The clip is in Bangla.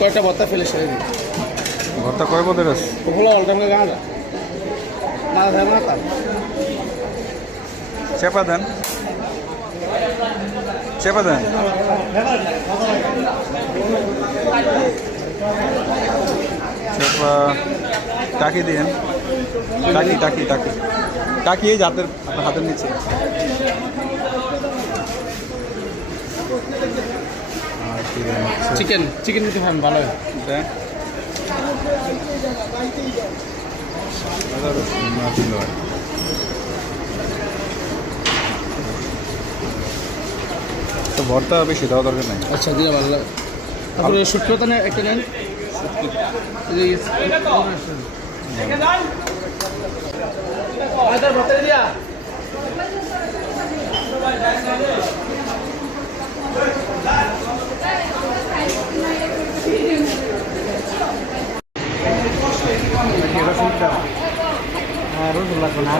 কয়টা ভর্তা ফেলে সেরে দিই ভর্তা কয় পদের আছে? ওগুলো অল্টামে গাঁজা না দেয় না তার চেপা দেন, চেপা দেন। চেপা টাকি দিন, টাকি টাকি টাকি টাকি এই হাতের আপনার হাতের নিচে। চিকেন চিকেন নিতে খান ভালো দেন। তো ভর্তা বেশি দেওয়া দরকার নাই। আচ্ছা দিয়ে ভালো লাগে তারপরে শুটকো না একটা নেন রসুন লাগবে না।